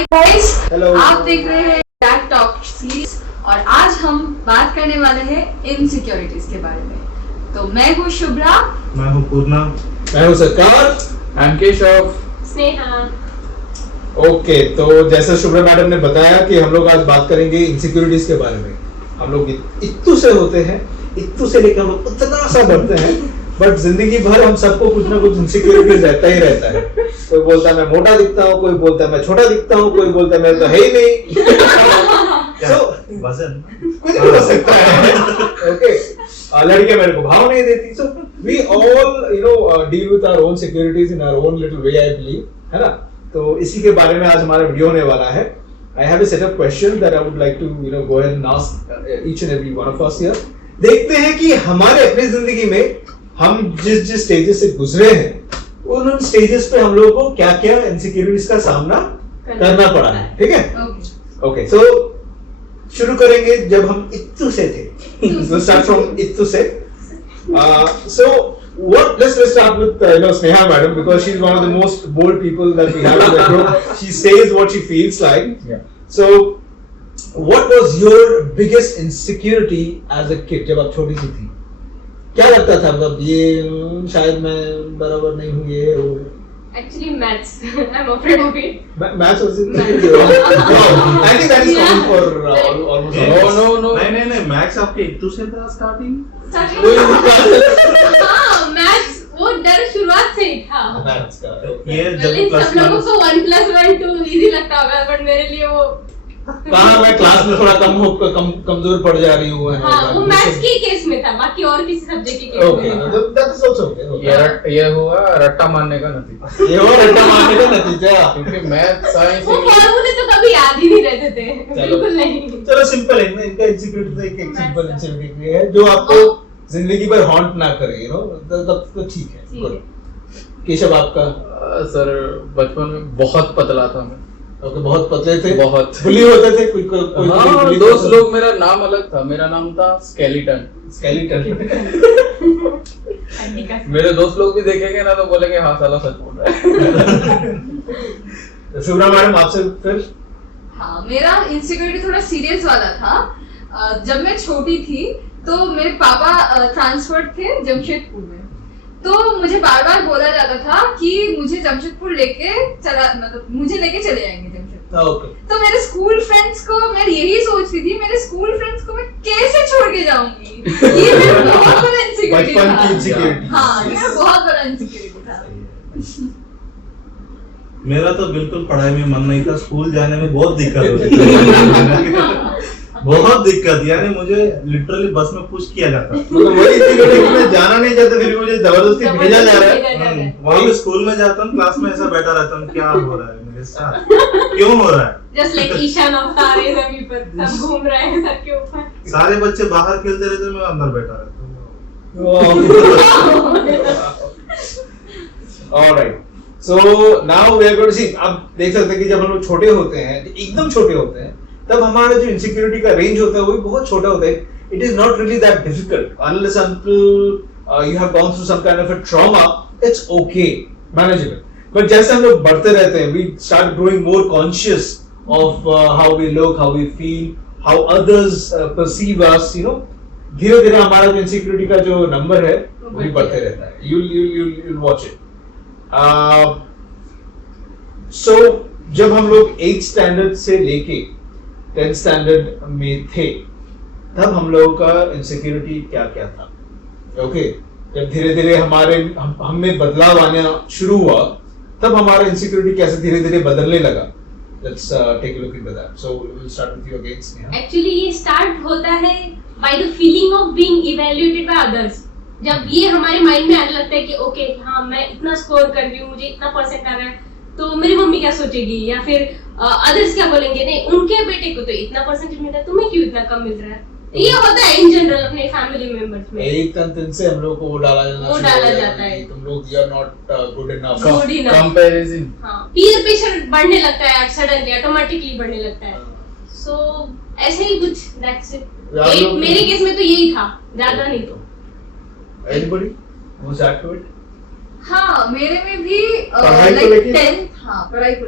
Hi guys, hello. आप देख रहे हैं टैग टॉक सीरीज और आज हम बात करने वाले हैं इनसिक्योरिटीज के बारे में। तो मैं हूँ शुभ्रा, मैं हूँ पूर्णा, मैं हूँ सरकार, I am Keshav. Sneha. Okay, तो जैसे शुभ्रा मैडम ने बताया कि हम लोग आज बात करेंगे इनसिक्योरिटीज के बारे में। हम लोग इत्तू से होते हैं, इत्तू से लेकर हम लोग उतना सा बढ़ते हैं, बट जिंदगी भर हम सबको कुछ ना कुछ इनसिक्योरिटीज रहता ही रहता है। कोई बोलता है मैं मोटा दिखता हूँ, कोई बोलता है मैं छोटा दिखता हूँ, कोई बोलता है मैं तो है ही नहीं। क्या? वजन कुछ भी हो सकता है। ओके, लड़कियां मेरे को भाव नहीं देती। So we all deal with our own securities in our own little way, I believe, है ना। तो इसी के बारे में आज हमारा वीडियो होने वाला है। I have a set of questions that I would like to go ahead and ask each and every one of us here. देखते हैं कि हमारे अपनी जिंदगी में हम जिस स्टेजेस से गुजरे हैं उन स्टेजेस पे हम लोगों को क्या क्या इनसिक्योरिटीज का सामना करना पड़ा है। ठीक है, ओके। सो शुरू करेंगे जब हम इत्तू से थे। We'll start from इत्तू से। So let's start with Sneha madam, because she's one of the most bold people that we have in the group. She says what she feels like. Yeah. So what was your biggest insecurity as a kid जब आप छोटी सी थी? क्या लगता था, मतलब ये शायद मैं बराबर नहीं हूँ, ये वो? Actually, maths. I'm afraid of it. Maths was insecurity. I think that is common for almost all. No. नहीं, मैथ्स आपके इत्तू से था स्टार्टिंग। हाँ, maths वो डर शुरुआत से ही था। Maths का। ये लेकिन जब सब लोगों को 1+1 2 इजी लगता होगा, बट मेरे लिए वो कहाँ मैं क्लास में थोड़ा कमजोर पड़ जा रही हूँ। हाँ, वो मैथ्स के केस में था, बाकी और किसी सब्जेक्ट के केस में ओके, नहीं था। that is also okay. ये हुआ रट्टा मारने का नतीजा, ये हो रट्टा मारने का नतीजा। क्योंकि मैथ साइंस वो फॉर्मूले तो कभी याद ही नहीं रहते थे, चलो। बिल्कुल नहीं। चलो सिंपल है ना, इनका इंसिक्योरिटी तो एक सिंपल इंसिक्योरिटी है जो आपको जिंदगी भर हॉन्ट ना करे, तब तो ठीक है। ठीक Good. है। केशव आपका? सर बचपन में बहुत पतला था मैं। ओके, बहुत पतले थे, बहुत बुली होते थे, कोई हाँ, bully दोस्त था? लोग, मेरा नाम अलग था, मेरा नाम था स्केलेटन। स्केलेटन। मेरे दोस्त लोग भी देखेंगे ना तो बोलेंगे हाँ साला सच बोल रहा है। शुभ्रा मैडम आपसे फिर? हाँ, मेरा इनसिक्योरिटी थोड़ा सीरियस वाला था। जब मैं छोटी थी तो मेरे पापा ट्रांसफर थे जमशेदपुर में, तो मुझे बार बार बोला जाता था कि मुझे जमशेदपुर लेके मुझे लेके चले जाएंगे जमशेदपुर। ओके। तो मेरे स्कूल फ्रेंड्स को मैं यही सोचती थी, मेरे स्कूल फ्रेंड्स को मैं कैसे छोड़ के जाऊंगी। ये मेरा बहुत बड़ा इनसिक्योरिटी बचपन की था। इनसिक्योरिटी। हाँ, ये मेरा बहुत बड़ा इनसिक्योरिटी था। मेरा तो बिल्कुल पढ़ाई में मन नहीं था, स्कूल जाने में बहुत दिक्कत होती थी। बहुत दिक्कत, यानी मुझे लिटरली बस में पुश किया जाता। मतलब वही इनसिक्योरिटी कि मैं जाना नहीं चाहता, फिर मुझे जबरदस्ती भेजा जा रहा है। वहाँ पे स्कूल में जाता हूँ, क्लास में ऐसा बैठा रहता हूँ, क्या हो रहा है मेरे साथ, क्यों हो रहा है? Just like ईशान of तारे ज़मीं पर सब घूम रहे हैं सर के ऊपर। सारे बच्चे बाहर खेलते रहते, मैं अंदर बैठा रहता हूँ। Alright. So now we are going to see. आप देख सकते हैं कि जब हम लोग छोटे होते हैं, एकदम छोटे होते हैं, तब हमारा जो इनसिक्योरिटी का रेंज होता है वो भी बहुत छोटा होता है. It is not really that difficult unless until you have gone through some kind of a trauma. It's okay, manageable. But जैसे हम लोग बढ़ते रहते हैं, we start growing more conscious of how we look, how we feel, how others perceive us. धीरे-धीरे हमारा जो insecurity का जो नंबर है वो भी बढ़ते रहता है. You'll watch it. So जब हम लोग 8th स्टैंडर्ड से लेके 10th स्टैंडर्ड में थे, तब हम लोगों का इनसिक्योरिटी क्या क्या था? ओके, जब धीरे धीरे हम में बदलाव आना शुरू हुआ, तब हमारा इनसिक्योरिटी कैसे धीरे धीरे बदलने लगा. Let's take a look into that. So we'll start with you again, Sneha. Actually ये start होता है by the feeling of being evaluated by others. जब ये हमारे माइंड में आने लगता है कि ओके हाँ मैं इतना स्कोर कर रही हूँ, मुझे इतना परसेंट आ रहा है, तो मेरी मम्मी क्या सोचेगी, या फिर अदर्स क्या बोलेंगे, नहीं उनके बेटे को तो इतना परसेंटेज मिल रहा है, तुम्हें क्यों इतना कम मिल रहा है. ये होता है इन जनरल अपने फैमिली मेंबर्स में. एक दिन से हम लोग को वो डाला जाता है, तुम लोग you are not good enough. Comparison. हाँ, पीयर प्रेशर बढ़ने लगता है सडनली, ऑटोमेटिकली बढ़ने लगता है. सो ऐसे ही कुछ दैट्स इट. मेरे केस में तो यही था, ज्यादा नहीं. तो Anybody who's that to it? हाँ, मेरे में भी पढ़ाई को लाइक लेके? 10th, हाँ पढ़ाई को,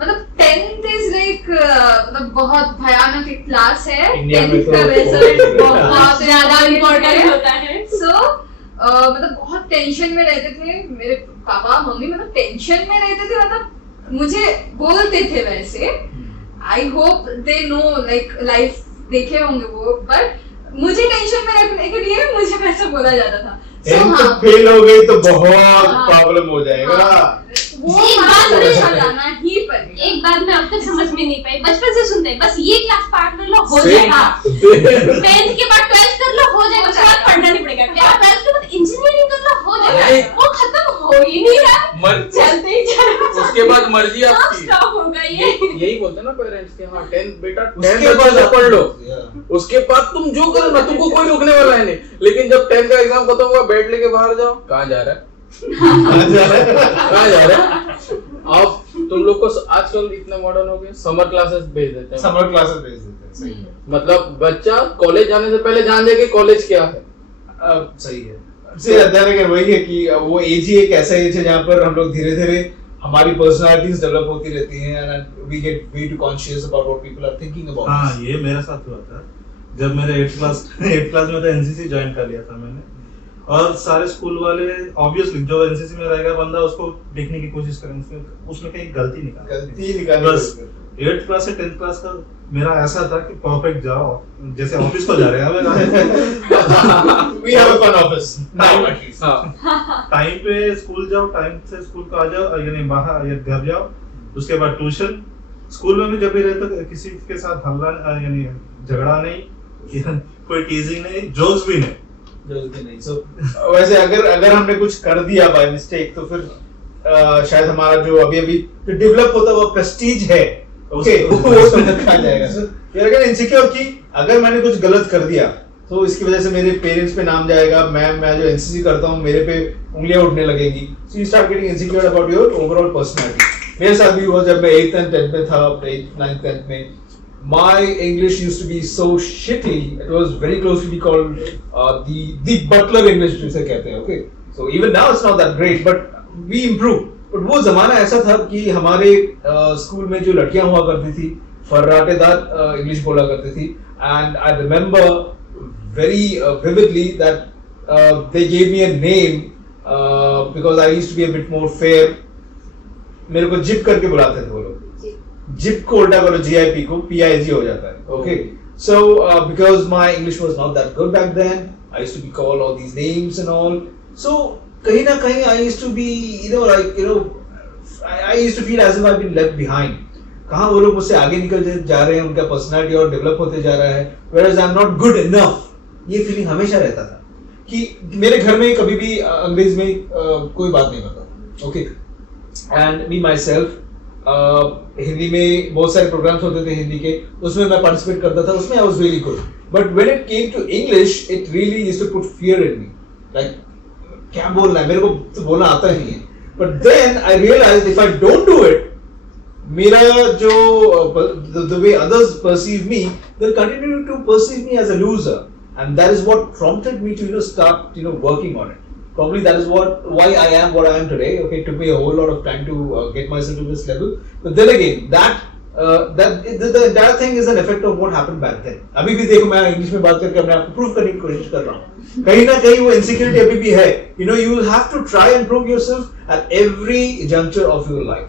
मतलब 10th इज लाइक मतलब बहुत भयानक एक क्लास है। इंडिया में 10th का तो रिजल्ट बहुत ज्यादा इम्पोर्टेंट होता है। सो मतलब बहुत टेंशन में रहते थे मेरे पापा मम्मी, मतलब टेंशन में रहते थे, मतलब मुझे बोलते थे वैसे। I hope they know like life देखे होंगे वो, बट मुझे टेंशन में रखने के लिए मुझे वैसे बोला जाता था। So, हाँ, फेल हो गई तो बहुत हाँ, प्रॉब्लम हो जाएगा। हाँ, वो एक बात बात मुझे मुझे- समझाना ही पड़ेगा। एक बात मैं अब तक समझ में नहीं पाई, बचपन से सुनते हैं बस ये क्लास पार कर लो हो Same, जाएगा, same। 10th के बाद 12th कर लो हो जाएगा, उसके बाद पढ़ना नहीं पड़ेगा, 12th के बाद इंजीनियरिंग कर लो हो जाएगा, वो खत्म हो ही नहीं रहा, चलते ही चल रहा। उसके बाद मर्जी आपकी। स्टॉप होगा ये। यही बोलते हैं ना पेरेंट्स के, हाँ 10th बेटा उसके 10th अच्छे से पढ़ लो, Yeah. उसके बाद तुम जो करो ना, तुमको कोई रोकने वाला है नहीं। लेकिन जब 10th का एग्जाम खत्म हुआ, बैठ लेके बाहर जाओ, कहाँ जा रहा है, कहाँ जा रहा है। अब तुम लोग को आजकल इतने मॉडर्न हो गए, समर क्लासेस भेज देते हैं। समर क्लासेस भेज देते हैं, सही है। मतलब बच्चा कॉलेज जाने से पहले जान जाए कि कॉलेज क्या है। सही है। से अध्ययन वही है कि वो एज ही एक ऐसा एज है जहाँ पर हम लोग धीरे धीरे हमारी पर्सनालिटीज डेवलप होती रहती हैं and we get way too conscious about what people are thinking about. हाँ, ये मेरे साथ हुआ था जब मेरे 8th क्लास में था, एनसीसी ज्वाइन कर लिया था मैंने। और सारे स्कूल वाले ऑब्वियसली जो एनसीसी में रहेगा बंदा उसको देखने की कोशिश करेंगे उसमें कहीं गलती निकाल। बस 8th क्लास से 10th क्लास का मेरा ऐसा था कि परफेक्ट जाओ, जैसे ऑफिस को जा रहे हैं we have a fun office now at least. हाँ टाइम पे स्कूल जाओ, टाइम से स्कूल को आ जाओ, यानी बाहर या घर जाओ, उसके बाद ट्यूशन। स्कूल में भी जब भी रहता किसी के साथ हल्ला यानी झगड़ा नहीं, कोई टीजिंग नहीं, जोक्स भी नहीं। जल्दी नहीं। सो वैसे अगर हमने कुछ कर दिया बाय मिस्टेक तो फिर शायद हमारा जो अभी अभी डेवलप होता वो प्रेस्टीज है, ओके, वो सब खा जाएगा। सो यार अगर इनसिक्योर की अगर मैंने कुछ गलत कर दिया तो इसकी वजह से मेरे पेरेंट्स पे नाम जाएगा, मैं जो एनसीसी करता हूँ मेरे पे उंगलियां उठने लगेंगी। So you start getting insecure about your overall personality. मेरे साथ भी हुआ जब मैं 8th and 10th में था, 8th 9th 10th में। My English used to be so shitty. It was very close to be called the butler English जिसे कहते हैं, okay. So even now it's not that great, but we improved. But वो जमाना ऐसा था कि हमारे स्कूल में जो लड़कियां हुआ करती थी फर्राटेदार इंग्लिश बोला करती थी, and I remember very vividly that they gave me a name because I used to be a bit more fair. मेरे को जिप करके बुलाते थे वो लोग। जिप को उल्टा करो GIP को PIG हो जाता है, okay. So because my English was not that good back then, I used to be called all these names and all. So कहीं ना कहीं I used to be I used to feel as if I've been left behind. कहाँ वो लोग मुझसे आगे निकल जा रहे हैं, उनका पर्सनालिटी और डेवलप होते जा रहा है, whereas I'm not good enough. ये फीलिंग हमेशा रहता था कि मेरे घर में कभी भी अंग्रेज में कोई बात नहीं होता, okay. And me myself Hindi में बहुत सारे प्रोग्राम्स होते थे हिंदी के, उसमें मैं पार्टिसिपेट करता था, उसमें I was really good. But when it came to English it really used to put fear in me, like क्या बोलना है, मेरे को तो बोलना आता ही है। But then I realised if I don't do it, मेरा जो the way others perceive me, they'll continue to perceive me as a loser, and that is what prompted me to start working on it. Probably that is why I am what I am today. Okay, it took me a whole lot of time to get myself to this level. But then again, the entire thing is an effect of what happened back then. अभी भी देखो मैं English में बात करके अपने आप को प्रूव करने की कोशिश कर रहा हूँ। कहीं ना कहीं वो इनसिक्योरिटी अभी भी है। You will have to try and prove yourself at every juncture of your life.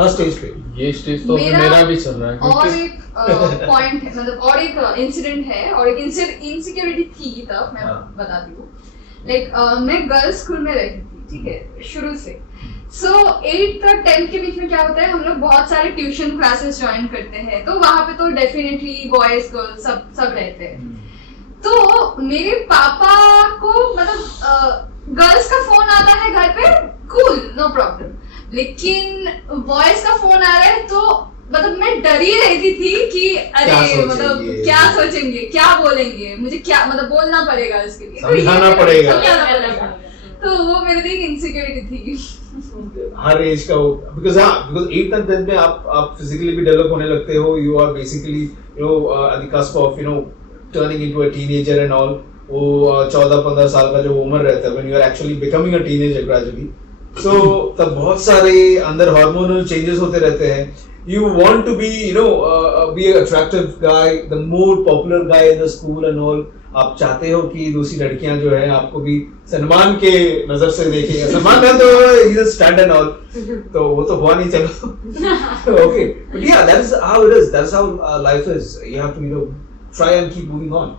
Her stage पे। ये स्टेज तो मेरा भी चल रहा है। और एक पॉइंट है, मतलब और एक इंसिडेंट है और एक इनसिक्योरिटी थी तब, मैं बताती हूँ। लाइक मैं गर्ल्स स्कूल में रहती थी, ठीक है, शुरू से। सो 8th और 10th के बीच में क्या होता है, हम लोग बहुत सारे ट्यूशन क्लासेस ज्वाइन करते हैं, तो वहां पे तो डेफिनेटली बॉयज गर्ल्स सब रहते हैं। तो मेरे पापा को मतलब गर्ल्स का फोन आता है घर पे, कूल, नो प्रॉब्लम, लेकिन बॉयज का फोन आ रहा है तो मतलब मैं डरी रहती थी कि अरे मतलब क्या सोचेंगे, क्या बोलेंगे, मुझे क्या मतलब बोलना पड़ेगा इसके लिए, समझाना पड़ेगा। तो वो मेरे लिए इनसिक्योरिटी थी हर एज का वो, बिकॉज 8th and 10th में आप फिजिकली भी डेवलप होने लगते हो, you are basically at the cusp of turning into a teenager and all. वो 14-15 साल का जो उम्र रहता है, when you are actually becoming a teenager gradually, So तब बहुत सारे अंदर हार्मोनल चेंजेस होते रहते हैं. You want to be, be an attractive guy, the more popular guy in the school and all. आप चाहते हो कि दूसरी लड़कियां जो है आपको भी सम्मान के नजर से देखें. सम्मान में तो he is stand and all. तो वो तो हुआ नहीं चलो. Okay, but yeah, that is how it is. That's how life is. You have to try and keep moving on.